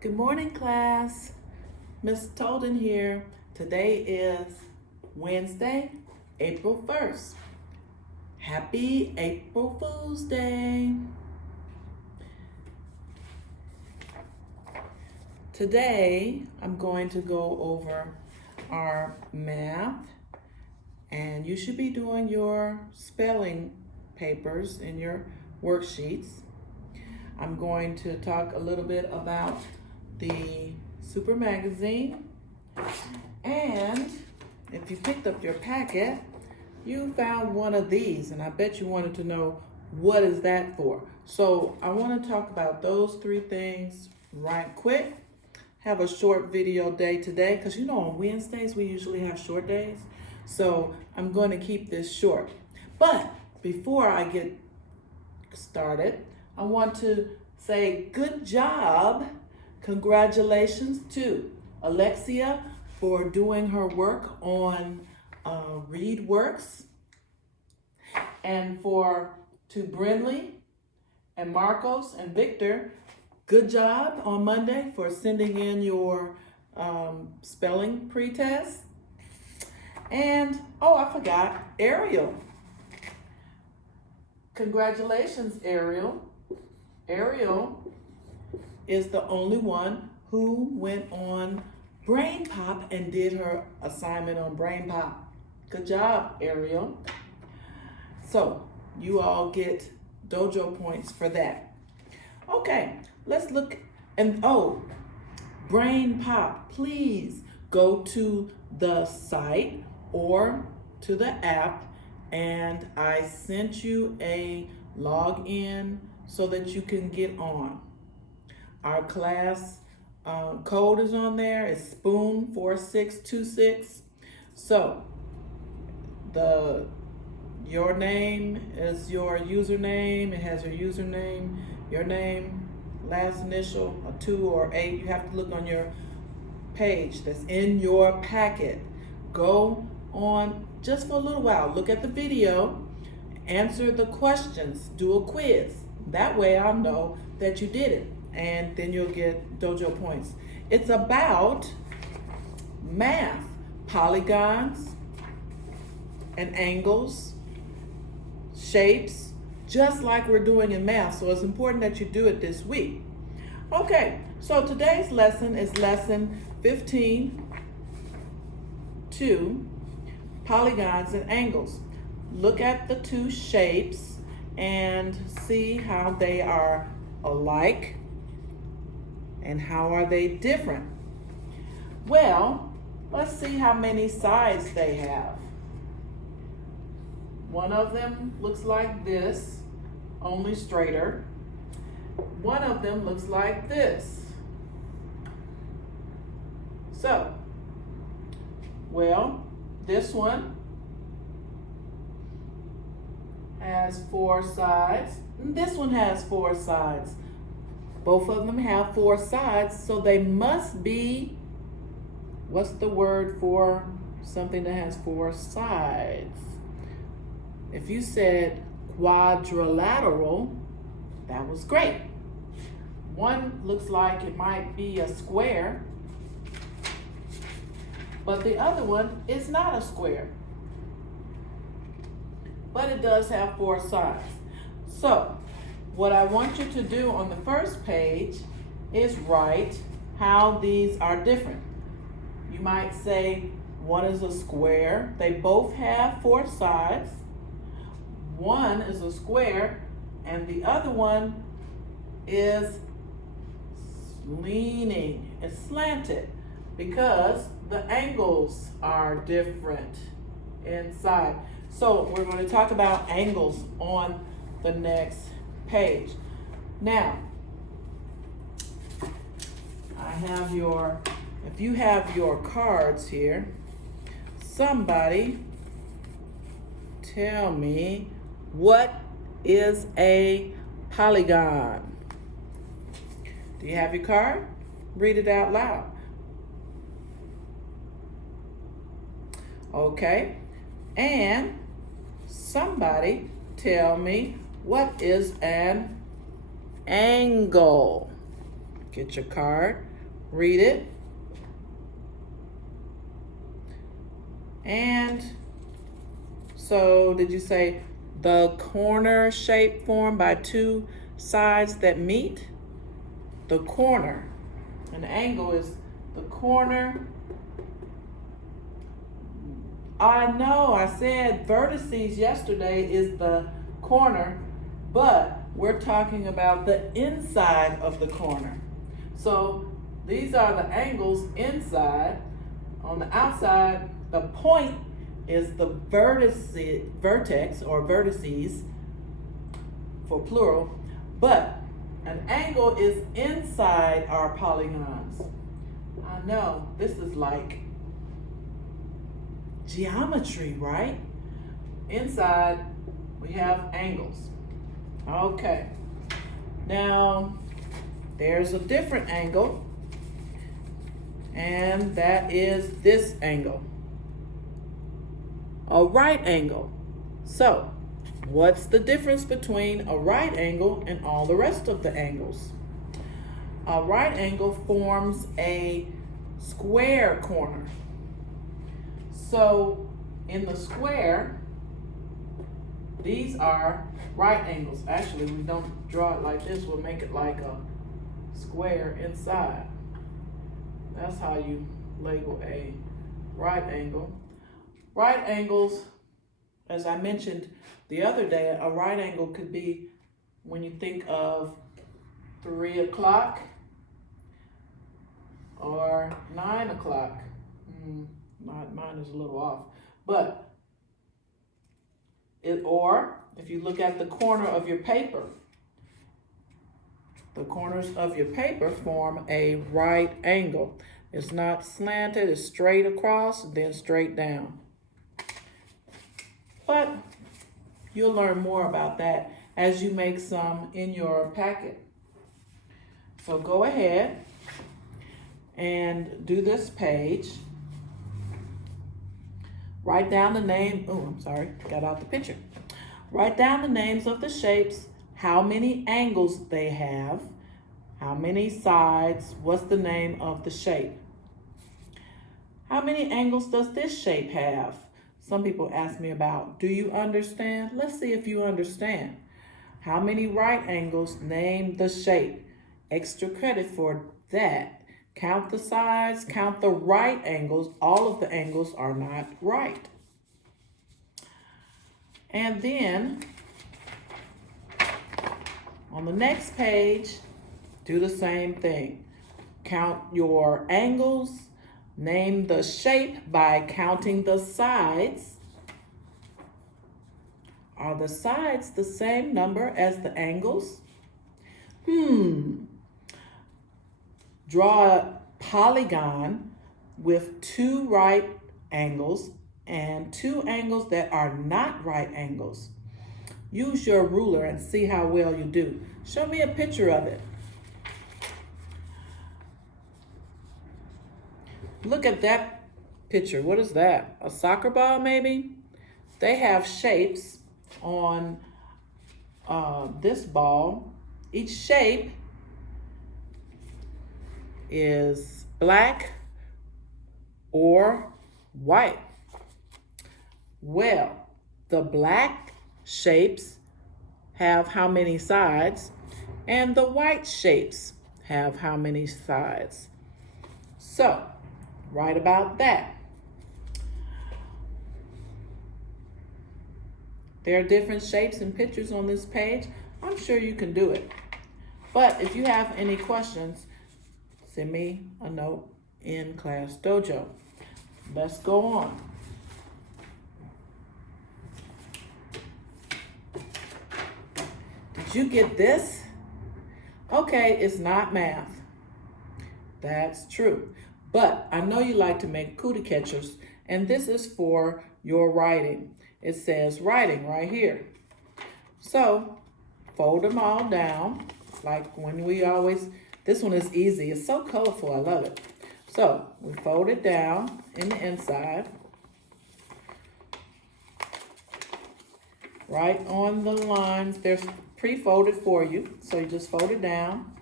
Good morning, class. Miss Tolden here. Today is Wednesday, April 1st. Happy April Fool's Day. Today, I'm going to go over our math, and you should be doing your spelling papers in your worksheets. I'm going to talk a little bit about the Super Magazine, and if you picked up your packet, you found one of these, and I bet you wanted to know what is that for. So I want to talk about those three things right quick. Have a short video day today, because you know on Wednesdays we usually have short days. So I'm going to keep this short. But before I get started, I want to say good job, congratulations to Alexia for doing her work on ReadWorks, and to Brinley and Marcos and Victor, good job on Monday for sending in your spelling pretest. And I forgot, Ariel. Congratulations, Ariel. Ariel is the only one who went on Brain Pop and did her assignment on Brain Pop. Good job, Ariel. So you all get dojo points for that. Okay, let's look. And Brain Pop, please go to the site or to the app, and I sent you a login so that you can get on. Our class code is on there. It's Spoon4626. So your name is your username. It has your username, your name, last initial, a 2 or 8. You have to look on your page that's in your packet. Go on just for a little while. Look at the video, answer the questions, do a quiz. That way I'll know that you did it, and then you'll get dojo points. It's about math, polygons and angles, shapes, just like we're doing in math. So it's important that you do it this week. Okay, so today's lesson is lesson 15:2, polygons and angles. Look at the two shapes and see how they are alike and how are they different. Well, let's see how many sides they have. One of them looks like this, only straighter. One of them looks like this. So, this one has 4 sides. This one has 4 sides. Both of them have 4 sides, so they must be, what's the word for something that has 4 sides? If you said quadrilateral, that was great. One looks like it might be a square, but the other one is not a square. But it does have 4 sides. So, what I want you to do on the first page is write how these are different. You might say one is a square. They both have 4 sides. One is a square, and the other one is leaning. It's slanted because the angles are different inside. So we're going to talk about angles on the next page. Now, if you have your cards here, somebody tell me, what is a polygon? Do you have your card? Read it out loud. Okay. And somebody tell me, what is an angle? Get your card, Read it. And so did you say the corner shape formed by two sides that meet? The corner. An angle is the corner. I know I said vertices yesterday is the corner, but we're talking about the inside of the corner. So these are the angles inside. On the outside, the point is the vertex or vertices for plural, but an angle is inside our polygons. I know, this is like geometry, right? Inside, we have angles. Okay. Now, there's a different angle, and that is this angle. A right angle. So, what's the difference between a right angle and all the rest of the angles? A right angle forms a square corner. So, in the square, these are right angles. Actually, we don't draw it like this. We'll make it like a square inside. That's how you label a right angle. Right angles, as I mentioned the other day, a right angle could be when you think of 3 o'clock or 9 o'clock. Mine is a little off. But, or if you look at the corner of your paper, the corners of your paper form a right angle. It's not slanted, it's straight across, then straight down. But you'll learn more about that as you make some in your packet. So go ahead and do this page. Write down the name, got out the picture. Write down the names of the shapes, how many angles they have, how many sides, what's the name of the shape. How many angles does this shape have? Some people ask me about, do you understand? Let's see if you understand. How many right angles? Name the shape. Extra credit for that. Count the sides, count the right angles. All of the angles are not right. And then, on the next page, do the same thing. Count your angles. Name the shape by counting the sides. Are the sides the same number as the angles? Draw a polygon with 2 right angles and 2 angles that are not right angles. Use your ruler and see how well you do. Show me a picture of it. Look at that picture. What is that? A soccer ball, maybe? They have shapes on this ball. Each shape is black or white. Well, the black shapes have how many sides, and the white shapes have how many sides. So, write about that. There are different shapes and pictures on this page. I'm sure you can do it. But if you have any questions, send me a note in Class Dojo. Let's go on. Did you get this? Okay, it's not math. That's true. But I know you like to make cootie catchers, and this is for your writing. It says writing right here. So fold them all down, like when we always, this one is easy. It's so colorful, I love it. So we fold it down in the inside, right on the lines. They're pre-folded for you, so you just fold it down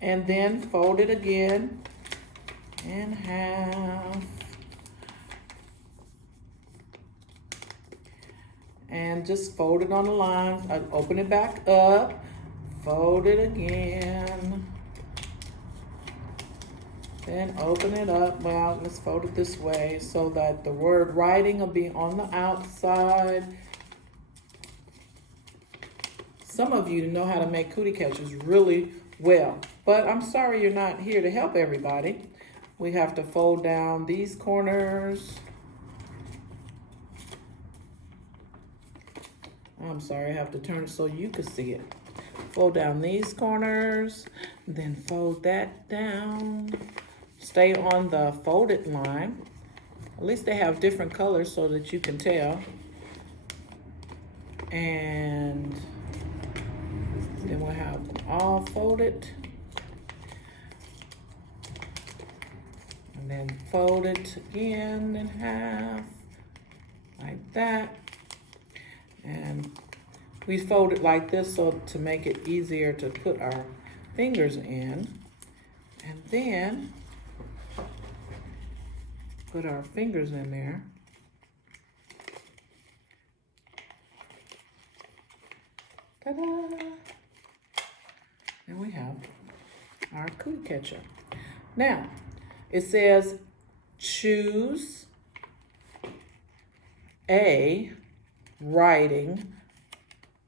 and then fold it again in half. And just fold it on the lines. Open it back up, fold it again. Then open it up. Well, let's fold it this way so that the word writing will be on the outside. Some of you know how to make cootie catchers really well, but I'm sorry you're not here to help everybody. We have to fold down these corners. I'm sorry, I have to turn it so you can see it. Fold down these corners, then fold that down. Stay on the folded line. At least they have different colors so that you can tell. And then we'll have them all folded. And then fold it again in half, like that. And we fold it like this so to make it easier to put our fingers in. And then put our fingers in there. Ta-da! And we have our cootie catcher. Now, it says choose a writing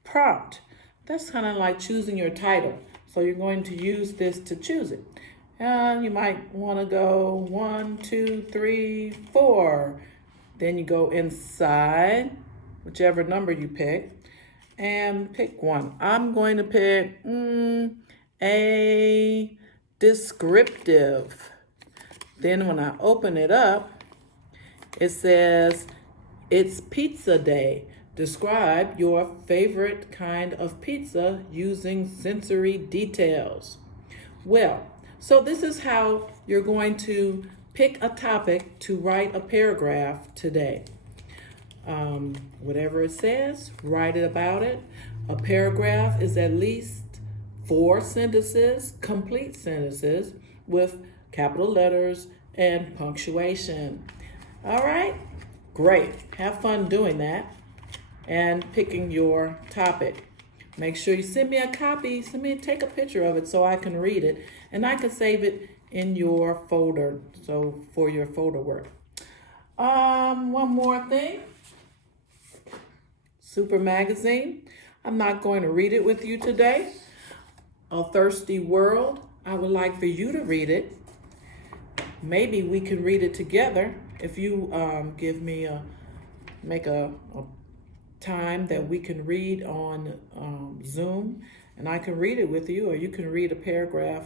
prompt. That's kind of like choosing your title. So you're going to use this to choose it. And you might want to go 1, 2, 3, 4. Then you go inside, whichever number you pick, and pick one. I'm going to pick a descriptive. Then when I open it up, it says, it's pizza day. Describe your favorite kind of pizza using sensory details. Well, so this is how you're going to pick a topic to write a paragraph today. Whatever it says, write it about it. A paragraph is at least 4 sentences, complete sentences with capital letters and punctuation. All right, great. Have fun doing that and picking your topic. Make sure you send me a copy. Take a picture of it so I can read it and I can save it in your folder. So for your folder work. One more thing. Super Magazine. I'm not going to read it with you today. A Thirsty World. I would like for you to read it. Maybe we can read it together if you give me make a time that we can read on Zoom, and I can read it with you, or you can read a paragraph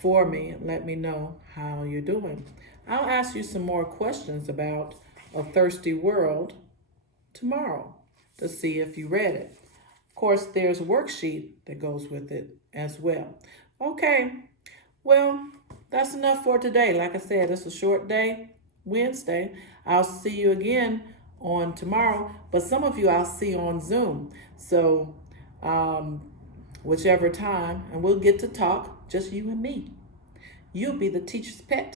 for me and let me know how you're doing. I'll ask you some more questions about A Thirsty World tomorrow to see if you read it. Of course, there's a worksheet that goes with it as well. Okay, well, that's enough for today. Like I said, it's a short day, Wednesday. I'll see you again on tomorrow, but some of you I'll see on Zoom. So whichever time, and we'll get to talk, just you and me. You'll be the teacher's pet.